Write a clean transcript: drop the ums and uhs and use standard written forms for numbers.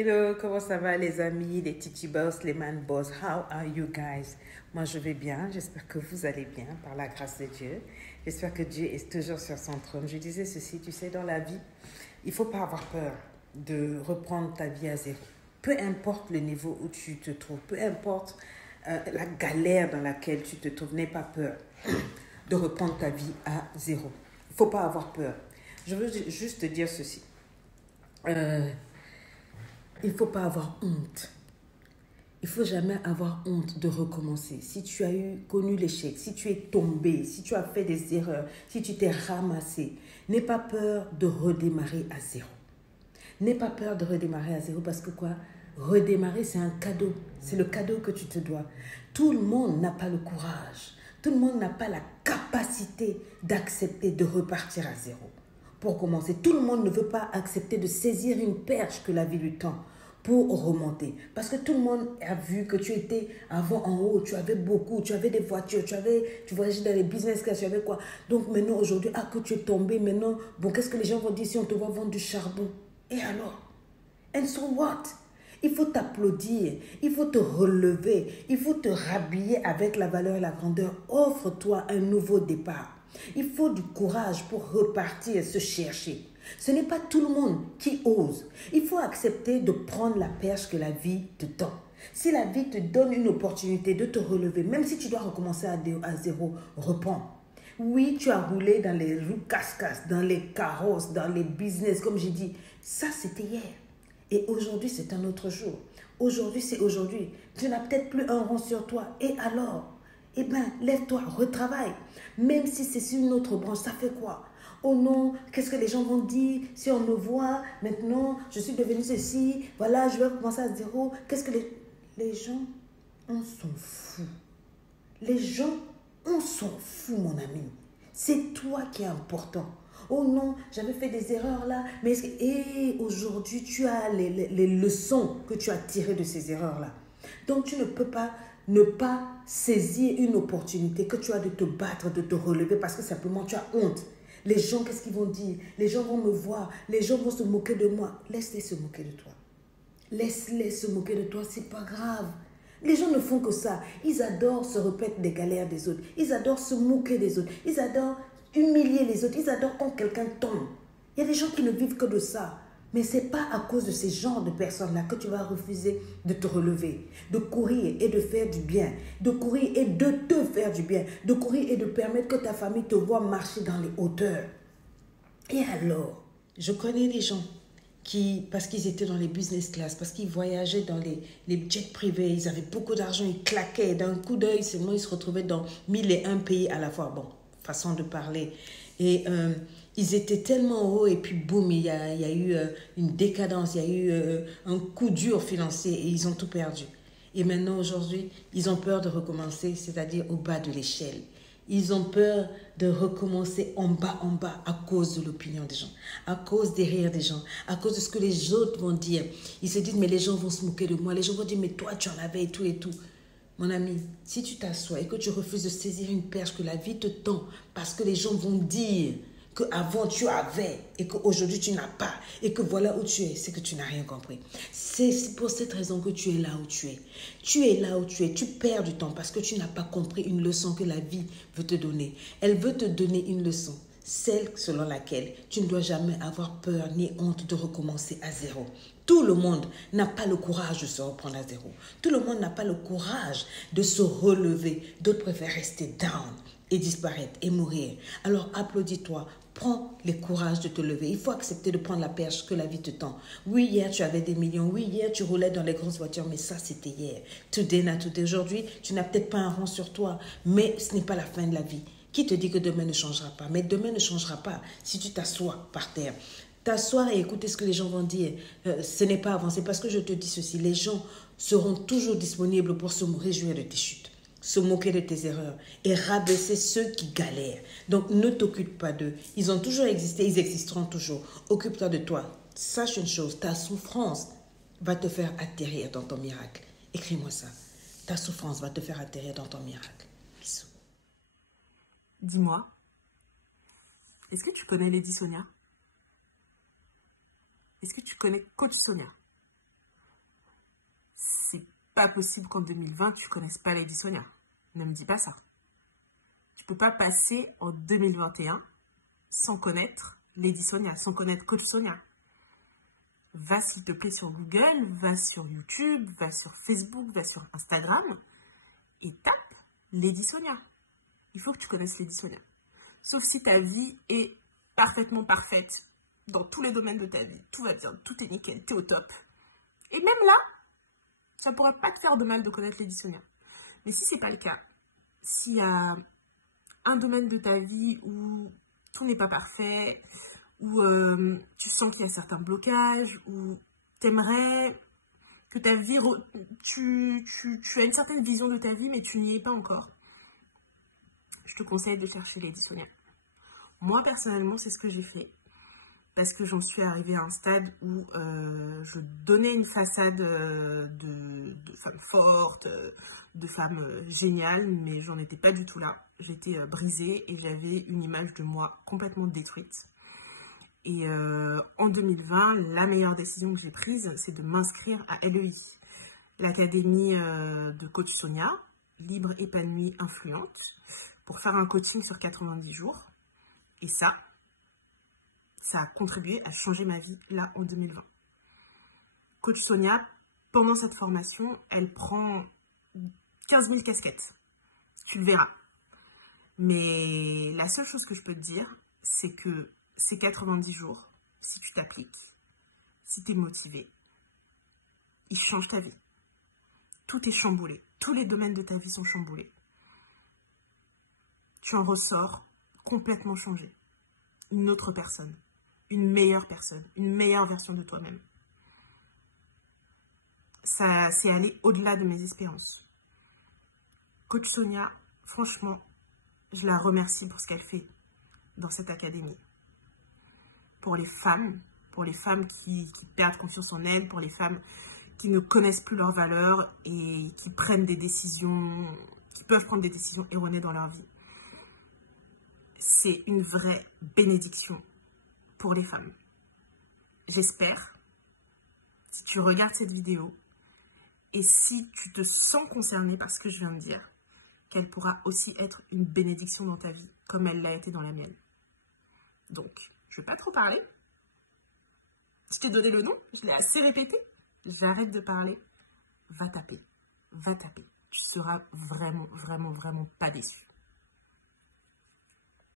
Hello, comment ça va les amis, les Titi Boss, les Man Boss? How are you guys? Moi je vais bien, j'espère que vous allez bien par la grâce de Dieu. J'espère que Dieu est toujours sur son trône. Je disais ceci, tu sais, dans la vie, il ne faut pas avoir peur de reprendre ta vie à zéro. Peu importe le niveau où tu te trouves, peu importe la galère dans laquelle tu te trouves, n'aie pas peur de reprendre ta vie à zéro. Il ne faut pas avoir peur. Je veux juste te dire ceci. Il ne faut pas avoir honte. Il ne faut jamais avoir honte de recommencer. Si tu as connu l'échec, si tu es tombé, si tu as fait des erreurs, si tu t'es ramassé, n'aie pas peur de redémarrer à zéro. N'aie pas peur de redémarrer à zéro parce que quoi? Redémarrer, c'est un cadeau. C'est le cadeau que tu te dois. Tout le monde n'a pas le courage. Tout le monde n'a pas la capacité d'accepter de repartir à zéro. Pour commencer, tout le monde ne veut pas accepter de saisir une perche que la vie lui tend pour remonter. Parce que tout le monde a vu que tu étais avant en haut, tu avais beaucoup, tu avais des voitures, tu voyageais dans les business class, tu avais quoi. Donc maintenant, aujourd'hui, que tu es tombé, maintenant, bon, qu'est-ce que les gens vont dire si on te voit vendre du charbon? Et alors? And so what? Il faut t'applaudir, il faut te relever, il faut te rhabiller avec la valeur et la grandeur. Offre-toi un nouveau départ. Il faut du courage pour repartir et se chercher. Ce n'est pas tout le monde qui ose. Il faut accepter de prendre la perche que la vie te tend. Si la vie te donne une opportunité de te relever, même si tu dois recommencer à zéro, reprends. Oui, tu as roulé dans les roues casse-casse, dans les carrosses, dans les business, comme j'ai dit. Ça, c'était hier. Et aujourd'hui, c'est un autre jour. Aujourd'hui, c'est aujourd'hui. Tu n'as peut-être plus un rond sur toi. Et alors? Eh bien, lève-toi, retravaille. Même si c'est sur une autre branche, ça fait quoi? Oh non, qu'est-ce que les gens vont dire si on me voit? Maintenant, je suis devenue ceci. Voilà, je vais recommencer à zéro. Qu'est-ce que les gens, on s'en fout. Les gens, on s'en fout, mon ami. C'est toi qui est important. Oh non, j'avais fait des erreurs là. Mais et aujourd'hui, tu as les leçons que tu as tirées de ces erreurs-là. Donc, tu ne peux pas ne pas saisir une opportunité que tu as de te battre, de te relever parce que simplement tu as honte. Les gens, qu'est-ce qu'ils vont dire? Les gens vont me voir. Les gens vont se moquer de moi. Laisse-les se moquer de toi. Laisse-les se moquer de toi, c'est pas grave. Les gens ne font que ça. Ils adorent se repaître des galères des autres. Ils adorent se moquer des autres. Ils adorent humilier les autres. Ils adorent quand quelqu'un tombe. Il y a des gens qui ne vivent que de ça. Mais ce n'est pas à cause de ces genres de personnes-là que tu vas refuser de te relever, de courir et de faire du bien, de courir et de te faire du bien, de courir et de permettre que ta famille te voie marcher dans les hauteurs. Et alors, je connais des gens parce qu'ils étaient dans les business class, parce qu'ils voyageaient dans les jets privés, ils avaient beaucoup d'argent, ils claquaient, d'un coup d'œil, seulement ils se retrouvaient dans 1001 pays à la fois. Bon, façon de parler. Et ils étaient tellement hauts et puis boum, il y a eu une décadence, il y a eu un coup dur financier et ils ont tout perdu. Et maintenant, aujourd'hui, ils ont peur de recommencer, c'est-à-dire au bas de l'échelle. Ils ont peur de recommencer en bas, à cause de l'opinion des gens, à cause des rires des gens, à cause de ce que les autres vont dire. Ils se disent, mais les gens vont se moquer de moi, les gens vont dire, mais toi, tu en avais et tout et tout. Mon ami, si tu t'assois et que tu refuses de saisir une perche que la vie te tend, parce que les gens vont dire qu'avant tu avais et qu'aujourd'hui tu n'as pas et que voilà où tu es, c'est que tu n'as rien compris. C'est pour cette raison que tu es là où tu es. Tu es là où tu es, tu perds du temps parce que tu n'as pas compris une leçon que la vie veut te donner. Elle veut te donner une leçon, celle selon laquelle tu ne dois jamais avoir peur ni honte de recommencer à zéro. Tout le monde n'a pas le courage de se reprendre à zéro. Tout le monde n'a pas le courage de se relever. D'autres préfèrent rester down et disparaître et mourir. Alors applaudis-toi. Prends le courage de te lever. Il faut accepter de prendre la perche que la vie te tend. Oui, hier, tu avais des millions. Oui, hier, tu roulais dans les grosses voitures. Mais ça, c'était hier. Today, not today. Aujourd'hui, tu n'as peut-être pas un rond sur toi. Mais ce n'est pas la fin de la vie. Qui te dit que demain ne changera pas? Mais demain ne changera pas si tu t'assois par terre. T'asseoir et écouter ce que les gens vont dire, ce n'est pas avancer. Parce que je te dis ceci, les gens seront toujours disponibles pour se réjouir de tes chutes, se moquer de tes erreurs et rabaisser ceux qui galèrent. Donc ne t'occupe pas d'eux. Ils ont toujours existé, ils existeront toujours. Occupe-toi de toi. Sache une chose, ta souffrance va te faire atterrir dans ton miracle. Écris-moi ça. Ta souffrance va te faire atterrir dans ton miracle. Bisous. Dis-moi, est-ce que tu connais Lady Sonia? Est-ce que tu connais Coach Sonia? pas possible qu'en 2020, tu ne connaisses pas Lady Sonia. Ne me dis pas ça. Tu ne peux pas passer en 2021 sans connaître Lady Sonia, sans connaître Coach Sonia. Va s'il te plaît sur Google, va sur YouTube, va sur Facebook, va sur Instagram et tape Lady Sonia. Il faut que tu connaisses Lady Sonia. Sauf si ta vie est parfaitement parfaite dans tous les domaines de ta vie. Tout va bien, tout est nickel, tu es au top. Et même là, ça ne pourrait pas te faire de mal de connaître Lady Sonia. Mais si ce n'est pas le cas, s'il y a un domaine de ta vie où tout n'est pas parfait, où tu sens qu'il y a certains blocages, où tu aimerais que ta vie... Tu as une certaine vision de ta vie, mais tu n'y es pas encore. Je te conseille de chercher Lady Sonia. Moi, personnellement, c'est ce que j'ai fait. Parce que j'en suis arrivée à un stade où je donnais une façade de femme forte, de femme géniale, mais j'en étais pas du tout là. J'étais brisée et j'avais une image de moi complètement détruite. Et en 2020, la meilleure décision que j'ai prise, c'est de m'inscrire à LEI, l'académie de coach Sonia, libre, épanouie, influente, pour faire un coaching sur 90 jours. Et ça a contribué à changer ma vie, là, en 2020. Coach Sonia, pendant cette formation, elle prend 15 000 casquettes. Tu le verras. Mais la seule chose que je peux te dire, c'est que ces 90 jours, si tu t'appliques, si tu es motivé, ils changent ta vie. Tout est chamboulé. Tous les domaines de ta vie sont chamboulés. Tu en ressors complètement changé. Une autre personne. Une meilleure version de toi-même. Ça, c'est aller au-delà de mes espérances. Coach Sonia, franchement, je la remercie pour ce qu'elle fait dans cette académie. Pour les femmes qui perdent confiance en elles, pour les femmes qui ne connaissent plus leurs valeurs et qui prennent des décisions, qui peuvent prendre des décisions erronées dans leur vie. C'est une vraie bénédiction pour les femmes. J'espère, si tu regardes cette vidéo et si tu te sens concerné par ce que je viens de dire, qu'elle pourra aussi être une bénédiction dans ta vie, comme elle l'a été dans la mienne. Donc, je ne vais pas trop parler. Je t'ai donné le nom, je l'ai assez répété. J'arrête de parler. Va taper. Va taper. Tu seras vraiment, vraiment, vraiment pas déçu.